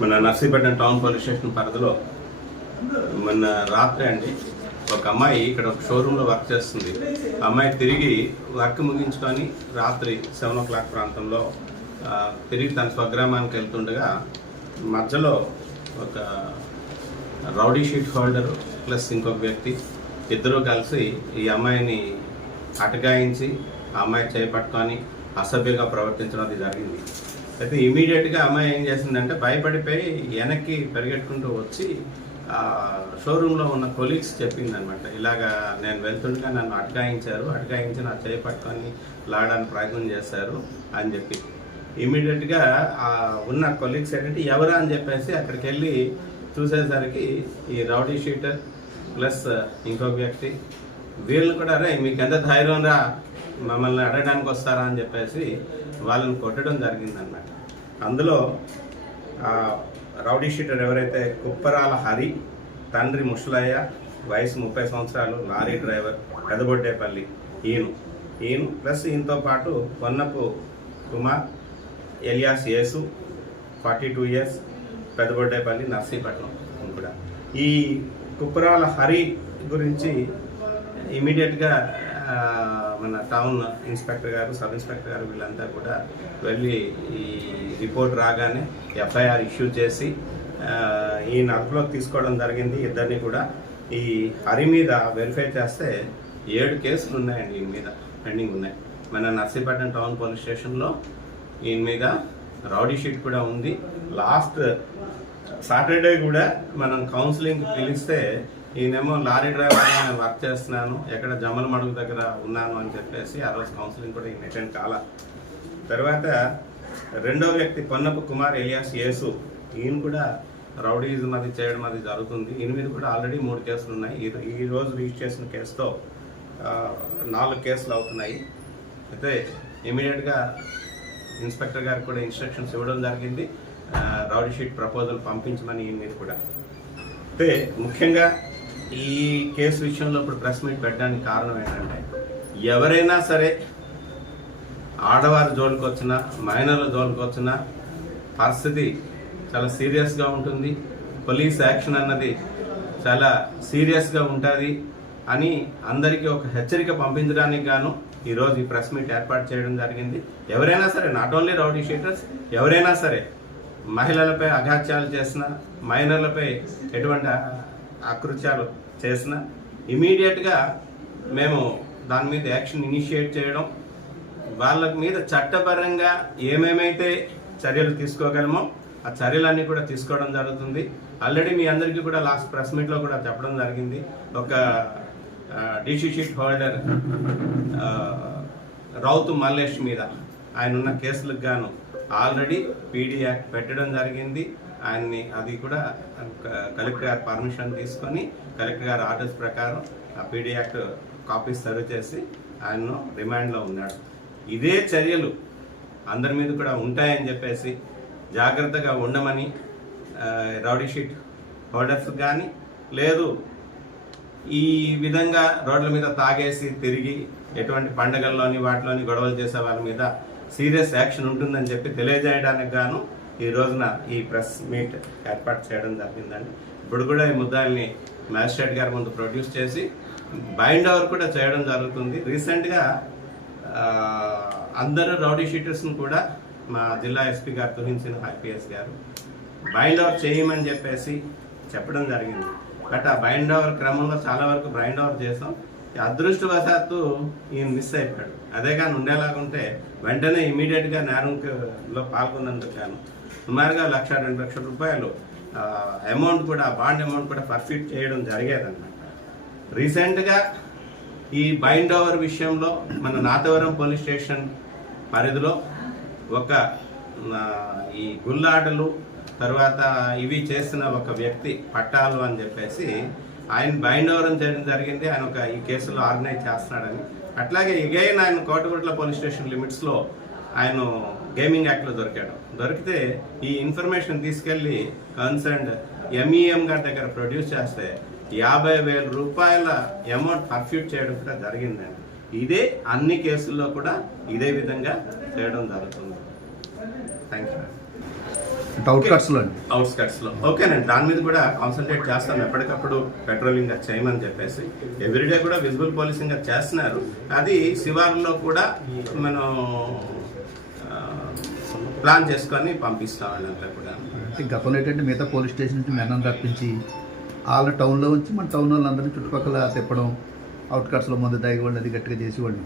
మన Narsipatnam town police station పరిధిలో మొన్న రాత్రి అండి ఒక అమ్మాయి ఇక్కడ ఒక షోరూంలో వర్క్ చేస్తుంది. అమ్మాయి తిరిగి వర్క్ ముగించుకొని రాత్రి 7 o'clock ప్రాంతంలో తిరిగి తన స్వగ్రామానికి వెళ్తుండగా మధ్యలో ఒక రౌడీ షీట్ హోల్డర్ ప్లస్ ఇంకొక వ్యక్తి ఇద్దరూ కలిసి ఈ అమ్మాయిని అటకాయించి ఆ అమ్మాయి చేపట్టుకొని అసభ్యంగా ప్రవర్తించడం అది జరిగింది. అయితే ఇమీడియట్గా అమ్మాయి ఏం చేసిందంటే భయపడిపోయి వెనక్కి పరిగెట్టుకుంటూ వచ్చి షోరూంలో ఉన్న కొలీగ్స్ చెప్పిందనమాట. ఇలాగా నేను వెళ్తుండగా నన్ను అటకాయించి నా చేయి పట్టుకొని లాగడానికి ప్రయత్నం చేశారు అని చెప్పి ఇమీడియట్గా ఉన్న కొలీగ్స్ ఏంటంటే ఎవరా అని చెప్పేసి అక్కడికి వెళ్ళి చూసేసరికి ఈ రౌడీ షీటర్ ప్లస్ ఇంకొక వ్యక్తి వీళ్ళు కూడా రే మీకు ఎంత ధైర్యం రా మమ్మల్ని అడగడానికి వస్తారా అని చెప్పేసి వాళ్ళని కొట్టడం జరిగిందన్నమాట. అందులో రౌడీ షీటర్ ఎవరైతే కుప్పరాల హరి, తండ్రి ముషలయ్య, వయసు 30 సంవత్సరాలు, లారీ డ్రైవర్, పెదబొడ్డేపల్లి ఈయన ప్లస్ ఈయనతో పాటు పొన్నపు కుమార్ ఎలియాస్ యేసు 42 years, పెదబొడ్డేపల్లి, నర్సీపట్నం కూడా. ఈ కుప్పరాల హరి గురించి ఇమీడియట్గా మన టౌన్ ఇన్స్పెక్టర్ గారు, సబ్ ఇన్స్పెక్టర్ గారు వీళ్ళంతా కూడా వెళ్ళి ఈ రిపోర్ట్ రాగానే ఎఫ్ఐఆర్ ఇష్యూ చేసి ఈయన అదుపులోకి తీసుకోవడం జరిగింది. ఇద్దరిని కూడా ఈ హరి మీద వెరిఫై చేస్తే 7 కేసులు ఉన్నాయండి ఈయన మీద పెండింగ్ ఉన్నాయి. మన నర్సీపట్నం టౌన్ పోలీస్ స్టేషన్లో ఈయన మీద రౌడీ షీట్ కూడా ఉంది. లాస్ట్ సాటర్డే కూడా మనం కౌన్సిలింగ్ పిలిస్తే ఈయనేమో లారీ డ్రైవర్ వర్క్ చేస్తున్నాను, ఎక్కడ జమ్మల మడుగు దగ్గర ఉన్నాను అని చెప్పేసి ఆ రోజు కౌన్సిలింగ్ కూడా ఈయన అటెండ్ కాల. తర్వాత రెండో వ్యక్తి పొన్నపు కుమార్ ఎలియాస్ యేసు, ఈయన కూడా రౌడీజం అది చేయడం అది జరుగుతుంది. ఈయన మీద కూడా ఆల్రెడీ 3 కేసులు ఉన్నాయి. ఈ రోజు రిజిస్టర్ చేసిన కేసుతో 4 కేసులు అవుతున్నాయి. అయితే ఇమీడియట్గా ఇన్స్పెక్టర్ గారికి కూడా ఇన్స్ట్రక్షన్స్ ఇవ్వడం జరిగింది, రౌడీ షీట్ ప్రపోజల్ పంపించమని ఈయన మీద కూడా. అయితే ముఖ్యంగా ఈ కేసు విషయంలో ఇప్పుడు ప్రెస్ మీట్ పెట్టడానికి కారణం ఏంటంటే ఎవరైనా సరే ఆడవారి జోలికి వచ్చినా మైనర్ల జోలికి వచ్చినా పరిస్థితి చాలా సీరియస్గా ఉంటుంది. పోలీస్ యాక్షన్ అన్నది చాలా సీరియస్గా ఉంటుంది అని అందరికీ ఒక హెచ్చరిక పంపించడానికి గాను ఈరోజు ఈ ప్రెస్ మీట్ ఏర్పాటు చేయడం జరిగింది. ఎవరైనా సరే, నాట్ ఓన్లీ రౌడీ షీటర్స్, ఎవరైనా సరే మహిళలపై అఘాత్యాలు చేసిన, మైనర్లపై ఎటువంటి అకృత్యాలు చేసిన ఇమీడియట్గా మేము దాని మీద యాక్షన్ ఇనిషియేట్ చేయడం, వాళ్ళ మీద చట్టపరంగా ఏమేమైతే చర్యలు తీసుకోగలమో ఆ చర్యలన్నీ కూడా తీసుకోవడం జరుగుతుంది. ఆల్రెడీ మీ అందరికీ కూడా లాస్ట్ ప్రెస్ మీట్లో కూడా చెప్పడం జరిగింది. ఒక డీసీ షీట్ హోల్డర్ రౌతు మల్లేష్ మీద ఆయన ఉన్న కేసులకు గాను ఆల్రెడీ పీడీ యాక్ట్ పెట్టడం జరిగింది. ఆయన్ని అది కూడా కలెక్టర్ గారు పర్మిషన్ తీసుకొని కలెక్టర్ గారు ఆర్డర్స్ ప్రకారం ఆ పీడీ యాక్ట్ కాపీస్ సర్వ్ చేసి ఆయన్ను రిమాండ్లో ఉన్నాడు. ఇదే చర్యలు అందరి మీద కూడా ఉంటాయని చెప్పేసి జాగ్రత్తగా ఉండమని రౌడీ షీట్ హోల్డర్స్ కానీ, లేదు ఈ విధంగా రోడ్ల మీద తాగేసి తిరిగి ఎటువంటి పండగల్లోని వాటిలోని గొడవలు చేసే వాళ్ళ మీద సీరియస్ యాక్షన్ ఉంటుందని చెప్పి తెలియజేయడానికి గాను ఈ రోజున ఈ ప్రెస్ మీట్ ఏర్పాటు చేయడం జరిగిందండి. ఇప్పుడు కూడా ఈ ముద్దాయిల్ని మ్యాజిస్ట్రేట్ గారి ముందు ప్రొడ్యూస్ చేసి బైండ్ ఓవర్ కూడా చేయడం జరుగుతుంది. రీసెంట్గా అందరూ రౌడీ షీటర్స్ని కూడా మా జిల్లా ఎస్పీ గారు తుహిన్ సిన్హా ఐపీఎస్ గారు బైండ్ ఓవర్ చేయమని చెప్పేసి చెప్పడం జరిగింది. బట్ ఆ బైండ్ ఓవర్ క్రమంలో చాలా వరకు బైండ్ ఓవర్ చేసాం. అదృష్టవశాత్తు ఈయన మిస్ అయిపోయాడు. అదే కానీ ఉండేలాగుంటే వెంటనే ఇమీడియట్గా నేరంలో పాల్గొన్నందుకు గాను సుమారుగా 1,02 లక్షల రూపాయలు అమౌంట్ కూడా, బాండ్ అమౌంట్ కూడా పర్ఫిట్ చేయడం జరిగేదన్నమాట. రీసెంట్గా ఈ బైండ్ ఓవర్ విషయంలో మన నాతవరం పోలీస్ స్టేషన్ పరిధిలో ఒక ఈ గుల్లాటలు తర్వాత ఇవి చేసిన ఒక వ్యక్తి పట్టాలు అని చెప్పేసి ఆయన బైండ్ ఓవర్ చేయడం జరిగింది. ఆయన ఈ కేసులో ఆర్గనైజ్ చేస్తున్నాడని. అట్లాగే ఎగైన్ ఆయన కోటగుట్ల పోలీస్ స్టేషన్ లిమిట్స్లో ఆయన గేమింగ్ యాక్ట్లో దొరికితే ఈ ఇన్ఫర్మేషన్ తీసుకెళ్లి కన్సర్న్డ్ ఎంఈఎం గారి దగ్గర ప్రొడ్యూస్ చేస్తే 50,000 రూపాయల అమౌంట్ పర్ఫ్యూట్ చేయడం కూడా జరిగిందండి. ఇదే అన్ని కేసుల్లో కూడా ఇదే విధంగా చేయడం జరుగుతుంది. Thank you. అవుట్కట్స్లో అండి. అవుట్స్కట్స్ లో ఓకేనండి. దాని మీద కూడా కాన్సన్ట్రేట్ చేస్తాం, ఎప్పటికప్పుడు పెట్రోలింగ్ అది చేయమని చెప్పేసి. ఎవ్రీడే కూడా విజిబుల్ పోలీసింగ్ అది చేస్తున్నారు. అది శివారులో కూడా మనం ప్లాన్ చేసుకొని పంపిస్తాం వాళ్ళంతా కూడా. అంటే గతంలో ఏంటంటే మిగతా పోలీస్ స్టేషన్ నుంచి మెనం రప్పించి వాళ్ళ టౌన్లో ఉంచి మన టౌన్ వాళ్ళందరినీ చుట్టుపక్కల తిప్పడం, అవుట్కట్స్లో ముందు దాగి వాళ్ళు అది గట్టిగా చేసేవాళ్ళు.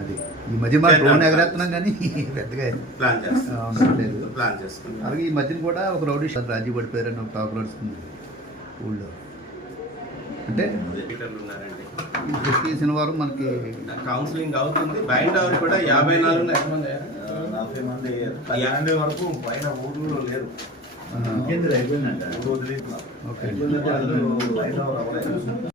అది ఈ మధ్య మనం డ్రోన్ ఎగరేస్తున్నాం కానీ పెద్దగా ప్లాన్ చేస్తాం, అవసరం లేదు. ప్లాన్ చేసుకుంటాం. అలాగే ఈ మధ్యన కూడా ఒక రౌడీ రాజీ పడిపోయారని ఒక టాక్ నడుస్తుంది ఊళ్ళో. అంటే స్పీకర్లు ఉన్నారండి. ప్రతి శనివారం మనకి కౌన్సిలింగ్ అవుతుంది. బైండ్ అవర్ కూడా 54 ఎంతమంది 40 మంది 50 వరకు పైన ఊర్లో లేరు. అయిపోయిందంట. ఊరు వదిలేస్తున్నారు. ఓకే. అయిపోయిందంటే వాళ్ళు బయట అవ్వలేదు.